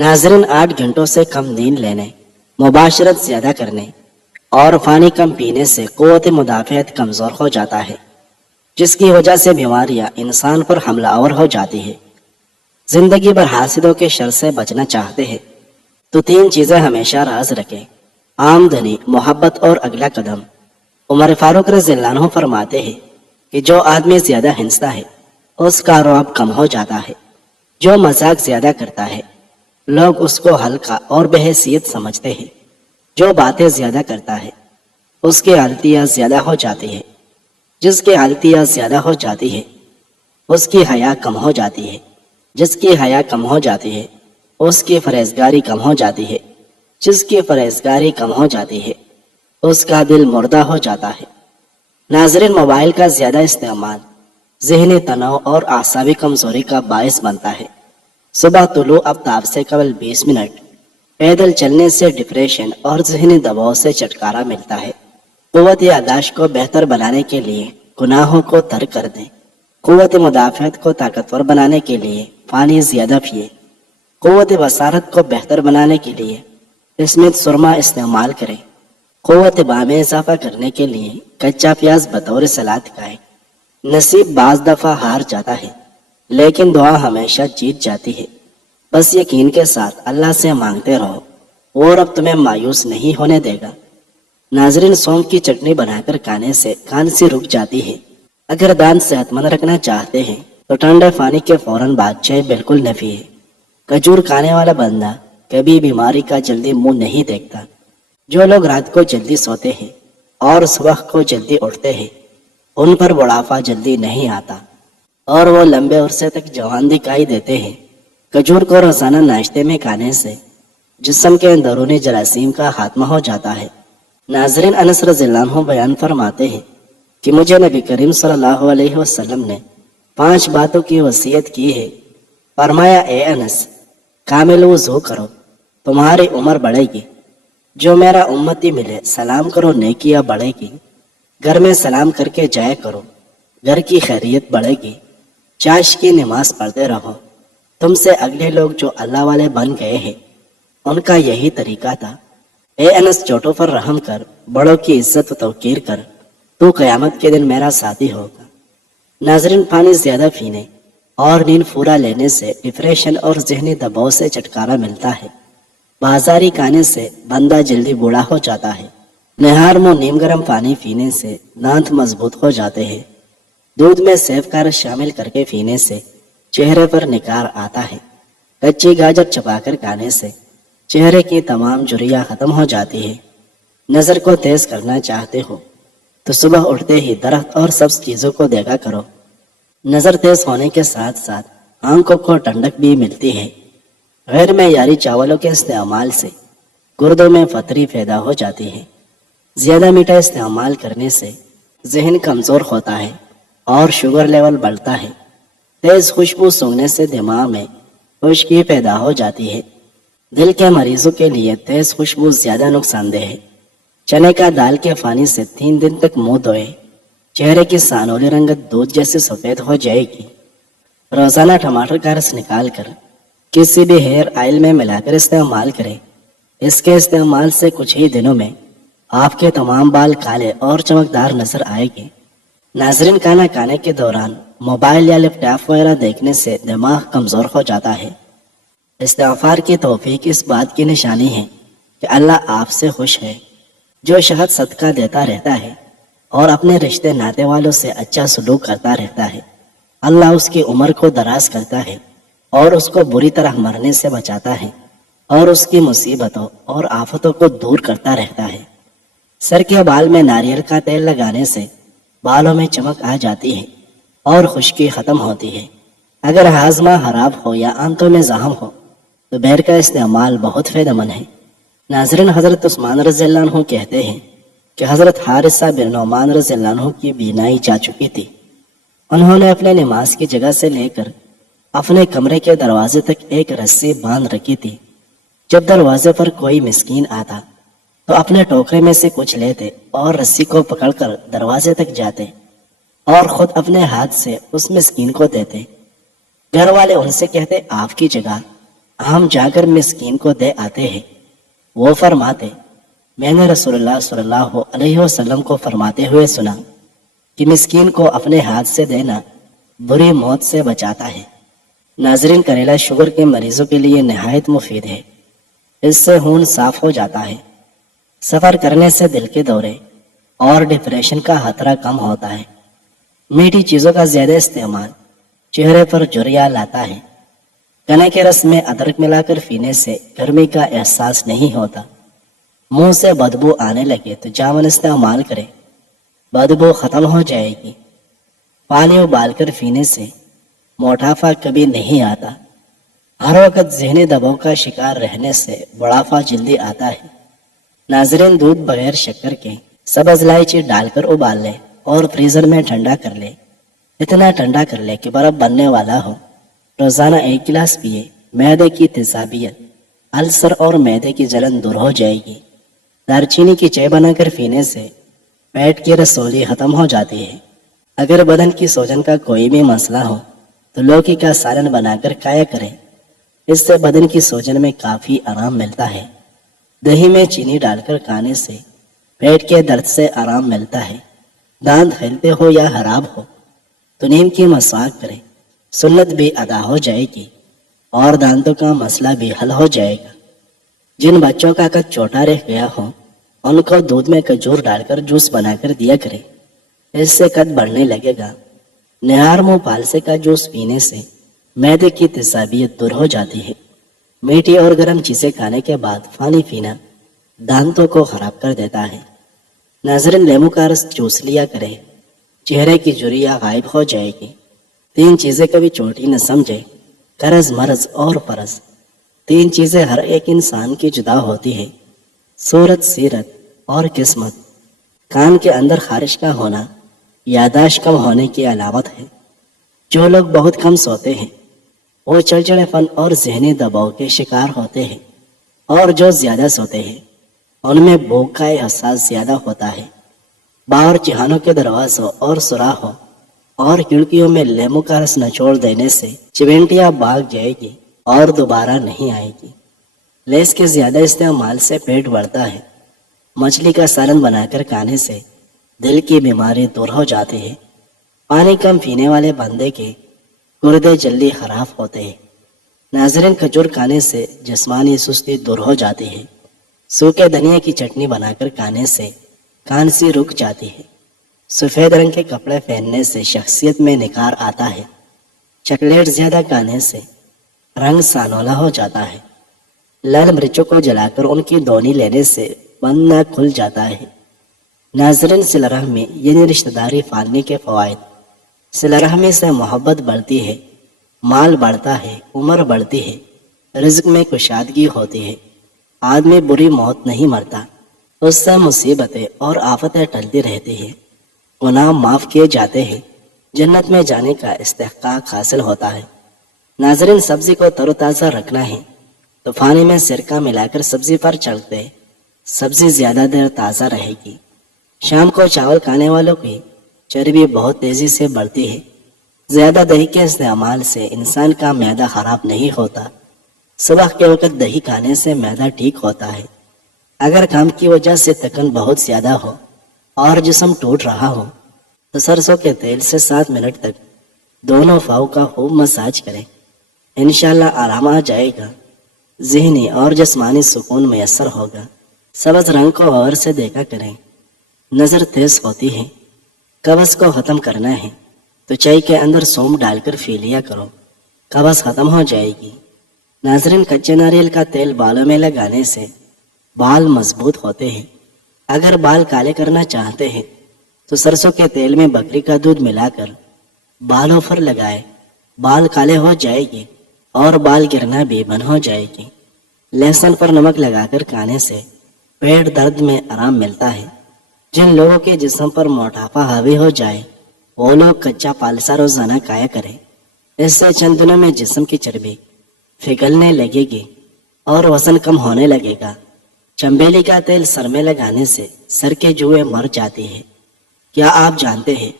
ناظرین، 8 گھنٹوں سے کم نیند لینے، مباشرت زیادہ کرنے اور پانی کم پینے سے قوت مدافعت کمزور ہو جاتا ہے، جس کی وجہ سے بیماریاں انسان پر حملہ آور ہو جاتی ہے۔ زندگی بھر حاسدوں کے شر سے بچنا چاہتے ہیں تو 3 چیزیں ہمیشہ راز رکھیں: آمدنی، محبت اور اگلا قدم۔ عمر فاروق رضی اللہ عنہ فرماتے ہیں کہ جو آدمی زیادہ ہنستا ہے اس کا رعب کم ہو جاتا ہے، جو مذاق زیادہ کرتا ہے لوگ اس کو ہلکا اور بے حیثیت سمجھتے ہیں، جو باتیں زیادہ کرتا ہے اس کی غلطیاں زیادہ ہو جاتی ہے، جس کی غلطیاں زیادہ ہو جاتی ہے اس کی حیا کم ہو جاتی ہے، جس کی حیا کم ہو جاتی ہے اس کی پرہیزگاری کم ہو جاتی ہے، جس کی پرہیزگاری کم ہو جاتی ہے اس کا دل مردہ ہو جاتا ہے۔ ناظرین، موبائل کا زیادہ استعمال ذہنی تناؤ اور اعصابی کمزوری کا باعث بنتا ہے۔ صبح طلوع آفتاب سے قبل 20 منٹ پیدل چلنے سے ڈپریشن اور ذہنی دباؤ سے چھٹکارا ملتا ہے۔ قوت یادداشت کو بہتر بنانے کے لیے گناہوں کو ترک کر دیں۔ قوت مدافعت کو طاقتور بنانے کے لیے پانی زیادہ پیے۔ قوت بصارت کو بہتر بنانے کے لیے اسمت سرما استعمال کریں۔ قوت باں میں اضافہ کرنے کے لیے کچا پیاز بطور سلاد کھائیں۔ نصیب بعض دفعہ ہار جاتا ہے لیکن دعا ہمیشہ جیت جاتی ہے۔ بس یقین کے ساتھ اللہ سے مانگتے رہو، وہ رب تمہیں مایوس نہیں ہونے دے گا۔ ناظرین، سونف کی چٹنی بنا کر کھانے سے کھانسی رک جاتی ہے۔ اگر دانت صحت مند رکھنا چاہتے ہیں تو ٹھنڈے پانی کے فوراً بعد چائے بالکل نفی ہے۔ کھجور کھانے والا بندہ کبھی بیماری کا جلدی منہ نہیں دیکھتا۔ جو لوگ رات کو جلدی سوتے ہیں اور صبح کو جلدی اٹھتے ہیں ان پر بڑھاپا جلدی نہیں آتا اور وہ لمبے عرصے تک جوان دکھائی دیتے ہیں۔ کھجور کو روزانہ ناشتے میں کھانے سے جسم کے اندرونی جراثیم کا خاتمہ ہو جاتا ہے۔ ناظرین، انس رضی اللہ عنہ بیان فرماتے ہیں کہ مجھے نبی کریم صلی اللہ علیہ وسلم نے 5 باتوں کی وصیت کی ہے۔ فرمایا، اے انس، کامل وضو کرو، تمہاری عمر بڑھے گی۔ جو میرا امتی ملے سلام کرو، نیکیاں بڑھے گی۔ گھر میں سلام کر کے جایا کرو، گھر کی خیریت بڑھے گی۔ چاش کی نماز پڑھتے رہو۔ تم سے اگلے لوگ جو اللہ والے بن گئے ہیں ان کا یہی طریقہ تھا۔ اے انس، چھوٹوں پر رحم کر، بڑوں کی عزت و توقیر کر، تو قیامت کے دن میرا ساتھی ہوگا۔ ناظرین، پانی زیادہ پینے اور نیند پورا لینے سے ڈپریشن اور ذہنی دباؤ سے چھٹکارا ملتا ہے۔ بازاری کھانے سے بندہ جلدی بوڑھا ہو جاتا ہے۔ نہار منہ نیم گرم پانی پینے سے دانت مضبوط ہو جاتے ہیں۔ دودھ میں سیب کا رس شامل کر کے پینے سے چہرے پر نکھار آتا ہے۔ کچی گاجر چبا کر کھانے سے چہرے کی تمام جھریاں ختم ہو جاتی ہے۔ نظر کو تیز کرنا چاہتے ہو تو صبح اٹھتے ہی درخت اور سبز چیزوں کو دیکھا کرو۔ نظر تیز ہونے کے ساتھ ساتھ آنکھوں کو ٹھنڈک بھی ملتی ہے۔ غیر معیاری چاولوں کے استعمال سے گردوں میں پتھری پیدا ہو جاتی ہے۔ زیادہ میٹھا استعمال کرنے سے ذہن کمزور ہوتا ہے اور شوگر لیول بڑھتا ہے۔ تیز خوشبو سونگھنے سے دماغ میں خشکی پیدا ہو جاتی ہے۔ دل کے مریضوں کے لیے تیز خوشبو زیادہ نقصان دہ ہے۔ چنے کا دال کے پانی سے 3 دن تک منہ دھوئے، چہرے کی سانولی رنگت دودھ جیسے سفید ہو جائے گی۔ روزانہ ٹماٹر کا رس نکال کر کسی بھی ہیئر آئل میں ملا کر استعمال کریں۔ اس کے استعمال سے کچھ ہی دنوں میں آپ کے تمام بال کالے اور چمکدار نظر آئے گے۔ ناظرین، کھانا کھانے کے دوران موبائل یا لیپ ٹاپ وغیرہ دیکھنے سے دماغ کمزور ہو جاتا ہے۔ استغفار کی توفیق اس بات کی نشانی ہے کہ اللہ آپ سے خوش ہے۔ جو شخص صدقہ دیتا رہتا ہے اور اپنے رشتے ناتے والوں سے اچھا سلوک کرتا رہتا ہے، اللہ اس کی عمر کو دراز کرتا ہے اور اس کو بری طرح مرنے سے بچاتا ہے اور اس کی مصیبتوں اور آفتوں کو دور کرتا رہتا ہے۔ سر کے بال میں ناریل کا تیل لگانے سے بالوں میں چمک آ جاتی ہے اور خشکی ختم ہوتی ہے۔ اگر ہاضمہ خراب ہو یا آنتوں میں زخم ہو تو بیر کا استعمال بہت فائدہ مند ہے۔ ناظرین، حضرت عثمان رضی اللہ عنہ کہتے ہیں کہ حضرت حارثہ بن نعمان رضی اللہ عنہ کی بینائی جا چکی تھی۔ انہوں نے اپنے نماز کی جگہ سے لے کر اپنے کمرے کے دروازے تک ایک رسی باندھ رکھی تھی۔ جب دروازے پر کوئی مسکین آتا تو اپنے ٹوکرے میں سے کچھ لیتے اور رسی کو پکڑ کر دروازے تک جاتے اور خود اپنے ہاتھ سے اس مسکین کو دیتے۔ گھر والے ان سے کہتے، آپ کی جگہ ہم جا کر مسکین کو دے آتے ہیں۔ وہ فرماتے، میں نے رسول اللہ صلی اللہ علیہ وسلم کو فرماتے ہوئے سنا کہ مسکین کو اپنے ہاتھ سے دینا بری موت سے بچاتا ہے۔ ناظرین، کریلا شوگر کے مریضوں کے لیے نہایت مفید ہے۔ اس سے خون صاف ہو جاتا ہے۔ سفر کرنے سے دل کے دورے اور ڈپریشن کا خطرہ کم ہوتا ہے۔ میٹھی چیزوں کا زیادہ استعمال چہرے پر جھریاں لاتا ہے۔ گنے کے رس میں ادرک ملا کر پینے سے گرمی کا احساس نہیں ہوتا۔ منہ سے بدبو آنے لگے تو جامن استعمال کرے، بدبو ختم ہو جائے گی۔ پانی ابال کر پینے سے موٹاپا کبھی نہیں آتا۔ ہر وقت ذہنی دباؤ کا شکار رہنے سے بڑھاپا جلدی آتا ہے۔ ناظرین، دودھ بغیر شکر کے سبز الائچی ڈال کر ابال لے اور فریزر میں ٹھنڈا کر لے۔ اتنا ٹھنڈا کر لے کہ برف بننے والا ہو۔ روزانہ 1 گلاس پیے۔ معدے کی تیزابیت، السر اور معدے کی جلن دور ہو جائے گی۔ دار چینی کی چائے بنا کر پینے سے پیٹ کی رسولی ختم ہو جاتی ہے۔ اگر بدن کی سوجن کا کوئی بھی مسئلہ ہو تو لوکی کا سالن بنا کر کھایا کریں۔ اس سے بدن کی سوجن میں کافی آرام ملتا ہے۔ دہی میں چینی ڈال کر کھانے سے پیٹ کے درد سے آرام ملتا ہے۔ دانت ہلتے ہو یا خراب ہو تو نیم کی مسواک کریں۔ سنت بھی ادا ہو جائے گی اور دانتوں کا مسئلہ بھی حل ہو جائے گا۔ جن بچوں کا قد چھوٹا رہ گیا ہو ان کو دودھ میں کھجور ڈال کر جوس بنا کر دیا کریں۔ اس سے قد بڑھنے لگے گا۔ نہار منہ پالسے کا جوس پینے سے معدے کی تیزابیت دور ہو جاتی ہے۔ میٹھی اور گرم چیزیں کھانے کے بعد پانی پینا دانتوں کو خراب کر دیتا ہے۔ ناظرین، لیمو کا رس چوس لیا کرے، چہرے کی جھریاں غائب ہو جائے گی۔ 3 چیزیں کبھی چھوٹی نہ سمجھے، قرض، مرض اور فرض۔ 3 چیزیں ہر ایک انسان کی جدا ہوتی ہے، صورت، سیرت اور قسمت۔ کان کے اندر خارش کا ہونا یاداشت کم ہونے کی علامت ہے۔ جو لوگ بہت کم سوتے ہیں وہ چڑچڑے پن اور ذہنی دباؤ کے شکار ہوتے ہیں، اور جو زیادہ سوتے ہیں ان میں بھوک کا احساس زیادہ ہوتا ہے۔ باورچی خانوں کے دروازوں اور سوراخوں اور کھڑکیوں میں لیمو کا رس نچوڑ دینے سے چیونٹیاں بھاگ جائے گی اور دوبارہ نہیں آئے گی۔ لیس کے زیادہ استعمال سے پیٹ بڑھتا ہے۔ مچھلی کا سالن بنا کر کھانے سے دل کی بیماری دور ہو جاتی ہے۔ پانی کم پینے والے بندے کے گردے جلدی خراب ہوتے ہیں۔ ناظرین، کھجور کھانے سے جسمانی سستی دور ہو جاتی ہے۔ سوکھے دھنیا کی چٹنی بنا کر کھانے سے کھانسی رک جاتی ہے۔ سفید رنگ کے کپڑے پہننے سے شخصیت میں نکھار آتا ہے۔ چاکلیٹ زیادہ کھانے سے رنگ سانولا ہو جاتا ہے۔ لال مرچوں کو جلا کر ان کی دونی لینے سے بند نہ کھل جاتا ہے۔ ناظرین، صلہ رحمی یعنی رشتہ داری پالنے کے فوائد۔ صلہ رحمی سے محبت بڑھتی ہے، مال بڑھتا ہے، عمر بڑھتی ہے، رزق میں کشادگی ہوتی ہے، آدمی بری موت نہیں مرتا، اس سے مصیبتیں اور آفتیں ٹلتی رہتی ہیں، گناہ معاف کیے جاتے ہیں، جنت میں جانے کا استحقاق حاصل ہوتا ہے۔ ناظرین، سبزی کو تر و تازہ رکھنا ہے تو پانی میں سرکہ ملا کر سبزی پر چھڑکتے، سبزی زیادہ دیر تازہ رہے گی۔ شام کو چاول کھانے والوں کی چربی بہت تیزی سے بڑھتی ہے۔ زیادہ دہی کے استعمال سے انسان کا معدہ خراب نہیں ہوتا۔ صبح کے وقت دہی کھانے سے معدہ ٹھیک ہوتا ہے۔ اگر کام کی وجہ سے تھکن بہت زیادہ ہو اور جسم ٹوٹ رہا ہو تو سرسوں کے تیل سے 7 منٹ تک دونوں پاؤں کا خوب مساج کریں۔ انشاءاللہ آرام آ جائے گا، ذہنی اور جسمانی سکون میسر ہوگا۔ سبز رنگ کو غور سے دیکھا کریں، نظر تیز ہوتی ہے۔ قبض کو ختم کرنا ہے تو چائے کے اندر سونف ڈال کر پی لیا کرو، قبض ختم ہو جائے گی۔ ناظرین، کچے ناریل کا تیل بالوں میں لگانے سے بال مضبوط ہوتے ہیں۔ اگر بال کالے کرنا چاہتے ہیں تو سرسوں کے تیل میں بکری کا دودھ ملا کر بالوں پر لگائے، بال کالے ہو جائے گی اور بال گرنا بھی بند ہو جائے گی۔ لہسن پر نمک لگا کر کھانے سے پیٹ درد میں آرام ملتا ہے۔ جن لوگوں کے جسم پر موٹاپا حاوی ہو جائے وہ لوگ کچا پالسا روزانہ کھایا کریں۔ اس سے چند دنوں میں جسم کی چربی پگھلنے لگے گی اور وزن کم ہونے لگے گا۔ چنبیلی کا تیل سر میں لگانے سے سر کے جوئیں مر جاتی ہے۔ کیا آپ جانتے ہیں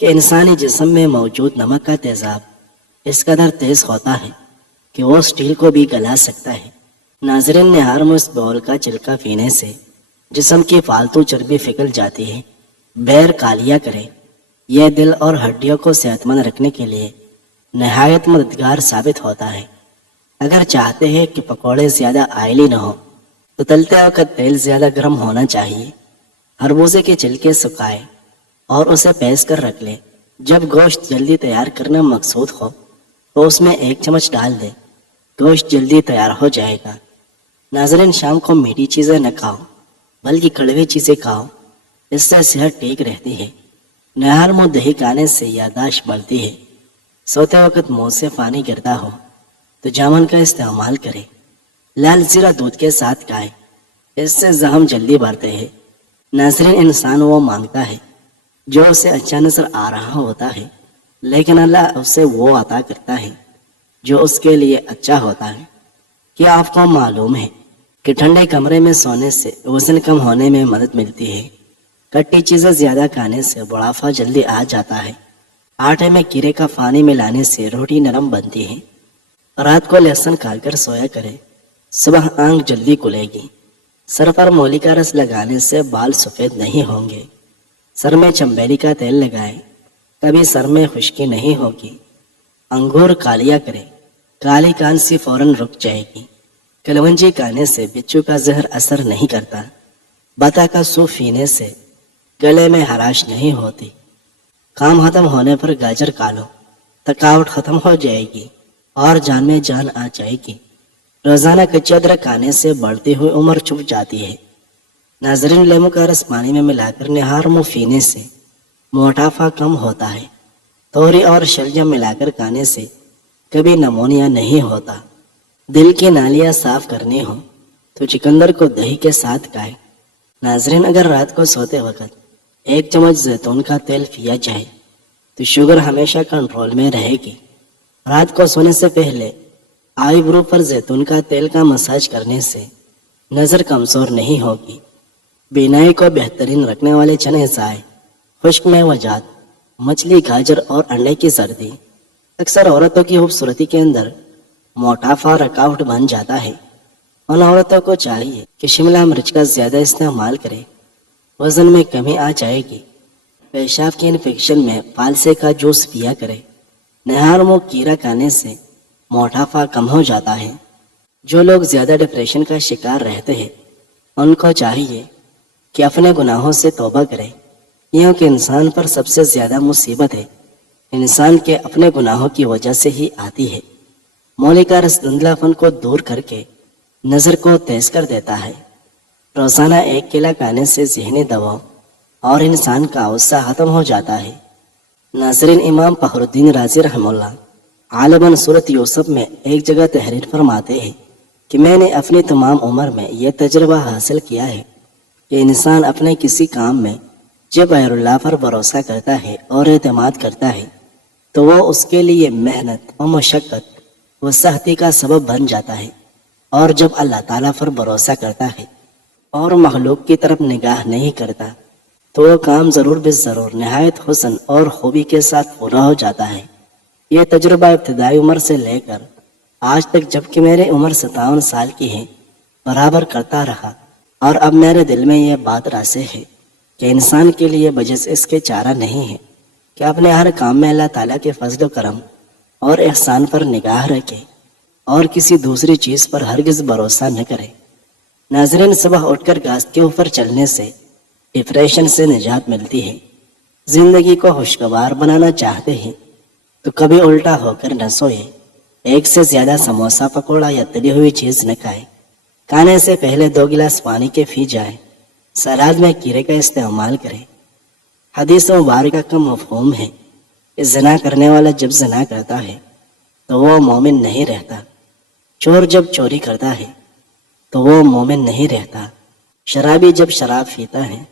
کہ انسانی جسم میں موجود نمک کا تیزاب اس قدر تیز ہوتا ہے کہ وہ اسٹیل کو بھی گلا سکتا ہے۔ ناظرین، نہار میں اس بول کا چلکا پینے سے جسم کی فالتو چربی پگھل جاتی ہے، بیر کالیا کرے۔ یہ دل اور ہڈیوں کو صحت مند رکھنے کے لیے نہایت مددگار ثابت ہوتا ہے۔ اگر چاہتے ہیں کہ پکوڑے زیادہ آئلی نہ ہو تو تلتے وقت تیل زیادہ گرم ہونا چاہیے۔ خربوزے کے چھلکے سکھائے اور اسے پیس کر رکھ لے۔ جب گوشت جلدی تیار کرنا مقصود ہو تو اس میں 1 چمچ ڈال دے، گوشت جلدی تیار ہو جائے گا۔ ناظرین، شام کو میٹھی چیزیں نہ کھاؤ بلکہ کڑوی چیزیں کھاؤ، اس سے صحت ٹھیک رہتی ہے۔ نہار منہ دہی کھانے سے یادداشت بڑھتی ہے۔ سوتے وقت منہ سے پانی گرتا ہو تو جامن کا استعمال کرے۔ لال زیرہ دودھ کے ساتھ کھائے، اس سے زخم جلدی بھرتے ہیں۔ ناظرین، انسان وہ مانگتا ہے جو اسے اچھا نظر آ رہا ہوتا ہے، لیکن اللہ اسے وہ عطا کرتا ہے جو اس کے لیے اچھا ہوتا ہے۔ کیا آپ کو معلوم ہے کہ ٹھنڈے کمرے میں سونے سے وزن کم ہونے میں مدد ملتی ہے؟ کھٹی چیزیں زیادہ کھانے سے بڑھاپا جلدی آ جاتا ہے۔ آٹے میں کیڑے کا پانی ملانے سے روٹی نرم بنتی ہے۔ رات کو لہسن کھا کر سویا کرے، صبح آنکھ جلدی کھلے گی۔ سر پر مولی کا رس لگانے سے بال سفید نہیں ہوں گے۔ سر میں چنبیلی کا تیل لگائے، کبھی سر میں خشکی نہیں ہوگی۔ انگور کالیا کرے، کالی کانسی فوراً رک جائے گی۔ کلونجی کھانے سے بچھو کا زہر اثر نہیں کرتا۔ بتا کا سوپ پینے سے گلے میں خراش نہیں ہوتی۔ کام ختم ہونے پر گاجر کھا لو، تھکاوٹ ختم ہو جائے گی اور جان میں جان آ جائے گی۔ روزانہ کچا ادرک کھانے سے بڑھتی ہوئی عمر چھپ جاتی ہے۔ ناظرین، لیمو کا رس پانی میں ملا کر نہار منہ پینے سے موٹاپا کم ہوتا ہے۔ توری اور شلجم ملا کر کھانے سے کبھی نمونیا نہیں ہوتا۔ دل کی نالیاں صاف کرنی ہو تو چکندر کو دہی کے ساتھ کھائے۔ ناظرین، اگر رات کو سوتے وقت 1 چمچ زیتون کا تیل پیا جائے تو شوگر ہمیشہ کنٹرول میں رہے گی۔ رات کو سونے سے پہلے آئی برو پر زیتون کا تیل کا مساج کرنے سے نظر کمزور نہیں ہوگی۔ بینائی کو بہترین رکھنے والے چنے سائے، خشک میوجات، مچھلی، گاجر اور انڈے کی زردی۔ اکثر عورتوں کی خوبصورتی کے اندر موٹاپا رکاوٹ بن جاتا ہے۔ ان عورتوں کو چاہیے کہ شملہ مرچ کا زیادہ استعمال کرے، وزن میں کمی آ جائے گی۔ پیشاب کی انفیکشن میں فالسے کا جوس پیا کرے۔ نہار منہ کیرا کھانے سے موٹاپا کم ہو جاتا ہے۔ جو لوگ زیادہ ڈپریشن کا شکار رہتے ہیں ان کو چاہیے کہ اپنے گناہوں سے توبہ کرے، کیونکہ انسان پر سب سے زیادہ مصیبت ہے انسان کے اپنے گناہوں کی وجہ سے ہی آتی ہے۔ مولی کا رس دھندلا پن کو دور کر کے نظر کو تیز کر دیتا ہے۔ روزانہ 1 کیلا کھانے سے ذہنی دباؤ اور انسان کا غصہ ختم ہو جاتا ہے۔ ناظرین، امام فخر الدین رازی رحمہ اللہ غالباً سورۃ یوسف میں ایک جگہ تحریر فرماتے ہیں کہ میں نے اپنی تمام عمر میں یہ تجربہ حاصل کیا ہے کہ انسان اپنے کسی کام میں جب غیر اللہ پر بھروسہ کرتا ہے اور اعتماد کرتا ہے تو وہ اس کے لیے محنت و مشقت و سختی کا سبب بن جاتا ہے، اور جب اللہ تعالیٰ پر بھروسہ کرتا ہے اور مخلوق کی طرف نگاہ نہیں کرتا تو وہ کام ضرور ضرور نہایت حسن اور خوبی کے ساتھ پورا ہو جاتا ہے۔ یہ تجربہ ابتدائی عمر سے لے کر آج تک، جبکہ میری عمر 57 سال کی ہے، برابر کرتا رہا، اور اب میرے دل میں یہ بات راسخ ہے کہ انسان کے لیے بجز اس کے چارہ نہیں ہے کہ اپنے ہر کام میں اللہ تعالیٰ کے فضل و کرم اور احسان پر نگاہ رکھے اور کسی دوسری چیز پر ہرگز بھروسہ نہ کرے۔ ناظرین، صبح اٹھ کر گھاس کے اوپر چلنے سے ڈپریشن سے نجات ملتی ہے۔ زندگی کو خوشگوار بنانا چاہتے ہیں تو کبھی الٹا ہو کر نہ سوئے، 1 سے زیادہ سموسہ، پکوڑا یا تلی ہوئی چیز نہ کھائے۔ کھانے سے پہلے 2 گلاس پانی کے پی جائے۔ سلاد میں کیڑے کا استعمال کرے۔ حدیث مبارکہ کا مفہوم ہے کہ زنا کرنے والا جب زنا کرتا ہے تو وہ مومن نہیں رہتا، چور جب چوری کرتا ہے تو وہ مومن نہیں رہتا، شرابی جب شراب پیتا ہے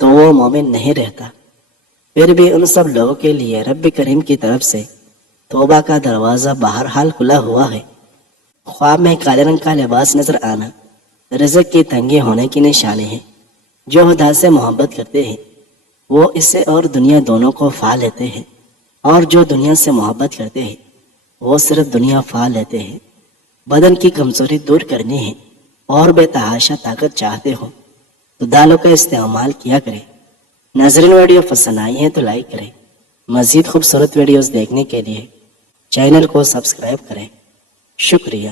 تو وہ مومن نہیں رہتا۔ پھر بھی ان سب لوگوں کے لیے رب کریم کی طرف سے توبہ کا دروازہ بہرحال کھلا ہوا ہے۔ خواب میں کالے رنگ کا لباس نظر آنا رزق کی تنگی ہونے کی نشانی ہے۔ جو خدا سے محبت کرتے ہیں وہ اسے اور دنیا دونوں کو پا لیتے ہیں، اور جو دنیا سے محبت کرتے ہیں وہ صرف دنیا پھا لیتے ہیں. بدن کی کمزوری دور کرنی ہے اور بے تحاشا طاقت چاہتے ہو تو دالوں کا استعمال کیا کریں. ناظرین ویڈیو پسند آئی ہے تو لائک کریں. مزید خوبصورت ویڈیوز دیکھنے کے لیے چینل کو سبسکرائب کریں. شکریہ.